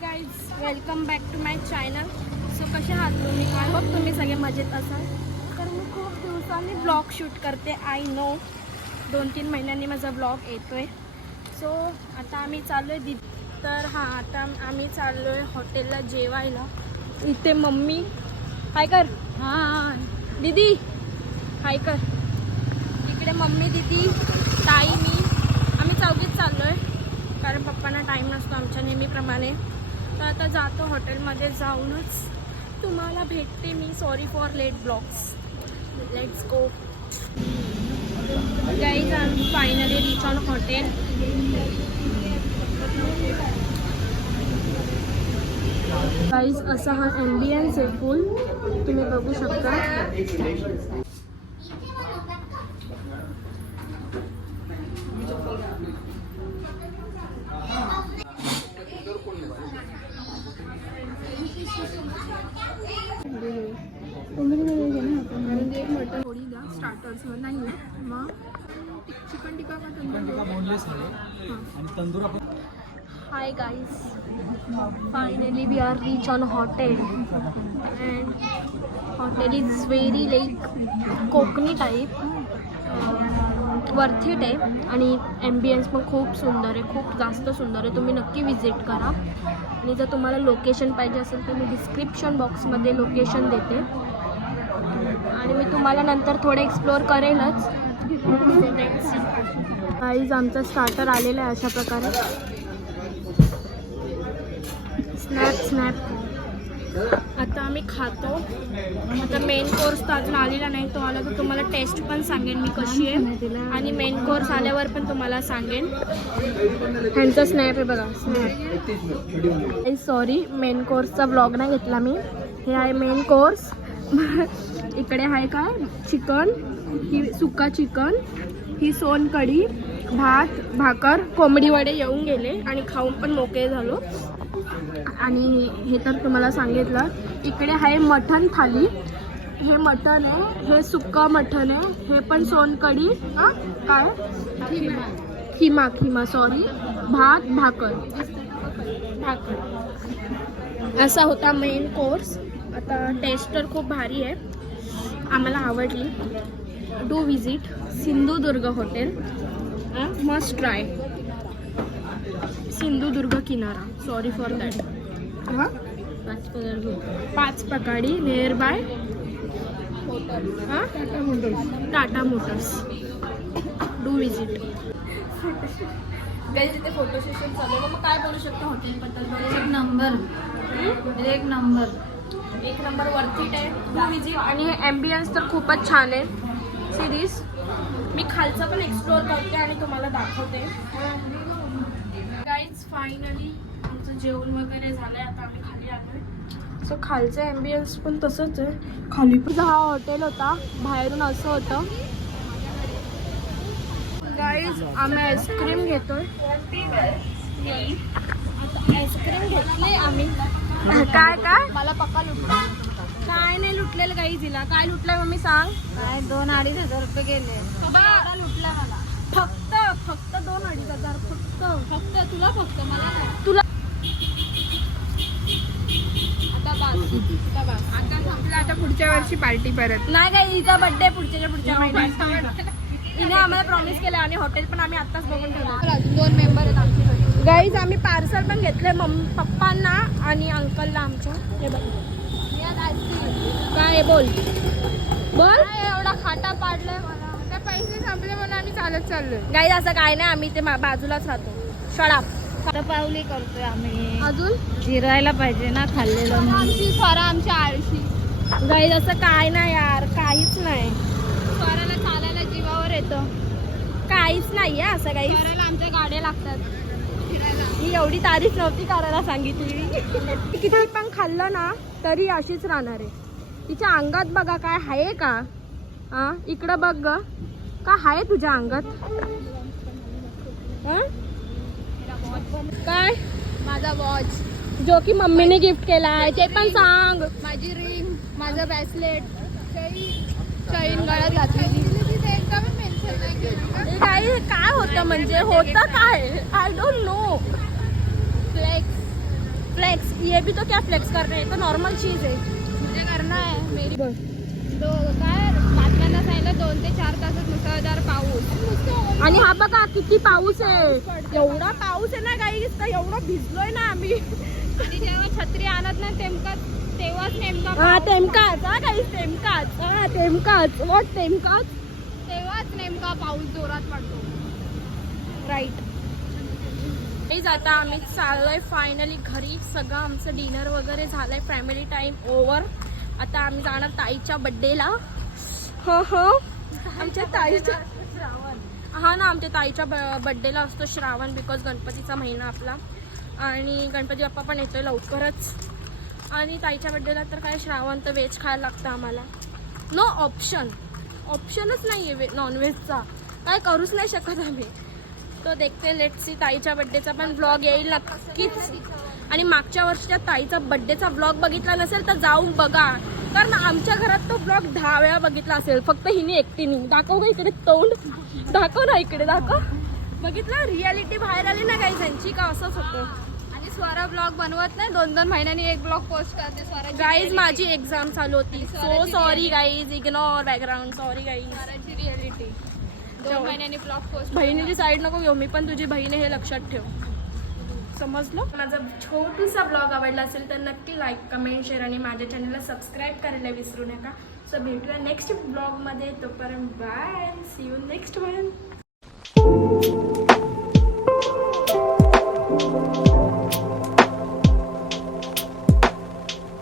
Guys welcome back to my channel so कसे आहात तुम्ही? आय होप तुम्ही सगळे मजेत असाल. तर मी खूप दिवसांनी ब्लॉग शूट करते. आय नो दोन तीन महिन्यांनी माझा ब्लॉग येतो आहे सो आता आम्ही चाललो आहे दि तर हां आता आम्ही चाललो आहे हॉटेलला जेवायला. इथे मम्मी. हाय कर. हां दीदी. हाय कर. इकडे मम्मी दीदी ताई मी. आम्ही चौघीच चाललो आहे कारण पप्पांना टाईम नसतो आमच्या नेहमीप्रमाणे. तर आता जातो हॉटेलमध्ये जाऊनच. तुम्हाला भेटते मी. Sorry for late blogs let's go guys I'm finally reach on hotel guys असा हा ॲम्बियन्स आहे फुल तुम्ही बघू शकता मटन थोडी द्या स्टार्टर्स नाही मग चिकन टिक्का का tandoor? Hi guys, finally we are reach on hotel. And hotel is very like Konkani type worth it आहे. आणि ॲम्बियन्स पण खूप सुंदर आहे. खूप जास्त सुंदर आहे. तुम्ही नक्की विजिट करा. आणि जर तुम्हाला लोकेशन पाहिजे असेल तर मी डिस्क्रिप्शन बॉक्समध्ये लोकेशन देते. आणि मी तुम्हाला नंतर थोडे एक्सप्लोअर करेलच. आईज आमचा स्टार्टर आलेला आहे अशा प्रकारे. स्नॅप स्नॅप आता आम्ही खातो. आता मेन कोर्स तर अजून आलेला नाही. तो आला तर तुम्हाला टेस्ट पण सांगेन मी कशी आहे. आणि मेन कोर्स आल्यावर पण तुम्हाला सांगेन. ह्यांचा स्नॅप आहे बघा स्नॅप सॉरी मेन कोर्सचा ब्लॉग नाही घेतला मी. हे आहे मेन कोर्स इकडे आहे काय चिकन. ही सुका चिकन. ही सोनकढी भात भाकर. कोंबडी वडे येऊन गेले आणि खाऊन पण मोकळे झालो. आणि हे तर तुम्हाला सांगितलं. इकडे आहे मटण थाली. हे मटण आहे. हे सुक्का मटण आहे. हे पण सोनकढी. हां? काय? खिमा. खिमा सॉरी भात भाकर. भाकर. असा होता मेन कोर्स आता टेस्ट तर खूप भारी आहे. आम्हाला आवडली. Do visit Sindhudurg hotel must try Sindhudurg Kinara. Sorry for that हां? पाच पकाडी नियर बाय हां? टाटा मोटर्स. डू विजिट काही तिथे फोटो सेशन चालू. मग काय बोलू शकतो हॉटेलबद्दल एक नंबर एक नंबर एक नंबर वरतीट आहे. डू विजिट आणि हे ॲम्बियन्स तर खूपच छान आहे. सिरीज मी खालचं पण एक्सप्लोअर करते आणि तुम्हाला दाखवते. गाईज फायनली आमचं जेवण वगैरे झालंय. आता आम्ही खाली आलोय. सो खालचं ॲम्बियन्स पण तसंच आहे. खाली पण हा हॉटेल होता. बाहेरून असं होतं. गाईज आम्ही आईस्क्रीम घेतोय. आता आईस्क्रीम घेतली आम्ही. काय काय? मला पक्का लुटला. काय नाही लुटलेलं काही तिला काय लुटलंय मम्मी सांग? काय दोन अडीच हजार रुपये गेले. लुटला मला. फक्त फक्त दोन अडीच हजार फक्त. फक्त तुला फक्त मला नाही. तुला आता बास आता बास. आता संपलं आता पुढच्या वर्षी पार्टी परत. नाही काय हिचा बर्थडे पुढच्या पुढच्या महिन्यात. हिने आम्हाला प्रॉमिस केलं आणि हॉटेल पण आम्ही आत्ताच बघून ठेवलं. अजून दोन मेंबर आहेत आमचे. गाईज आम्ही पार्सल पण घेतलंय मम्मी पप्पांना आणि अंकलला आमच्या हे बघ. काय बोल. बोल. एवढा खाटा पाडलाय मला. पैसे संपले म्हणून आम्ही चालत चाललोय. गाईज असं काय नाही. आम्ही ते बाजूलाच राहतो. शडाप आता पावली करतोय आम्ही. अजून? जिरायला पाहिजे ना खाल्लेलं आमची स्वरा आमच्या आळशी. गाईज असं काय नाही यार. काहीच नाही. जीवावर येतं. काहीच नाही आहे असं काही. आमच्या गाड्या लागतात. मी एवढी तारीफ नव्हती करायला सांगितली. किती पण खाल्लं ना तरी अशीच राहणार आहे. तिच्या अंगात बघा काय आहे का? हा इकडं बघ ग. का आहे तुझ्या अंगात? हा? काय? माझा वॉच. जो की मम्मीने गिफ्ट केलाय ते पण सांग. माझी रिंग माझं ब्रेसलेट चैन गळ्यात घातलेली. केलं हे काय काय होतं म्हणजे होतं काय? I don't know flex flex ये भी तो क्या फ्लेक्स कर रहे हैं तो नॉर्मल चीज है मुझे करना आहे मेरी. दो काय? बातम्यांना सांगितलं दोन ते चार तासात मुसळधार पाऊस. आणि हा बघा किती पाऊस आहे. एवढा पाऊस आहे ना काही एवढं भिजलोय ना आम्ही. आणि जेव्हा छत्री आणत नाही तेमका तेव्हाच नेमका हा तेमकाच. हा काही तेमकाच. हा तेमकाच. वॉट तेमकाच? नेमका पाऊस जोरात पडतो राईट जाता आम्ही चाललोय फायनली घरी. सगळं आमचं डिनर वगैरे झालंय. फॅमिली टाइम ओव्हर आता आम्ही जाणार ताईच्या बड्डेला हो हो आमच्या ताईच्या हा ना आमच्या ताईच्या बड्डेला असतो श्रावण बिकॉज गणपतीचा महिना आपला. आणि गणपती बाप्पा पण येतोय लवकरच. आणि ताईच्या बड्डेला तर काय श्रावण तर व्हेज खायला लागतं आम्हाला. नो ऑप्शन ऑप्शनच नाही आहे नॉनव्हेजचा काय करूच नाही शकत आम्ही. तो देखते लेट सी ताईच्या बड्डेचा पण ब्लॉग येईल नक्कीच. आणि मागच्या वर्षीच्या ताईचा बड्डेचा ब्लॉग बघितला नसेल तर जाऊन बघा. कारण आमच्या घरात तो ब्लॉग दहा वेळा बघितला असेल. फक्त हिने एकटीने. दाखव का इकडे तोंड. दाखव ना इकडे दाखव. बघितलं? रियालिटी बाहेर आली ना काही त्यांची का असंच होतं? स्वरा ब्लॉग बनवत नाही. दोन दोन महिन्यांनी एक ब्लॉग पोस्ट करते स्वराची गाईज माझी एक्झाम चालू होती. So sorry guys ignore background sorry guys स्वराची reality दोन महिन्यांनी ब्लॉग पोस्ट बहिणीची साईड नको घेऊ मी पण तुझी बहीण हे लक्षात ठेव. समजलं? माझा छोटूसा ब्लॉग आवडला असेल तर नक्की लाईक कमेंट शेअर आणि माझ्या चॅनलला सबस्क्राईब करायला विसरू नका. सो भेटूया नेक्स्ट ब्लॉगमध्ये तोपर्यंत bye see you next one Thank you.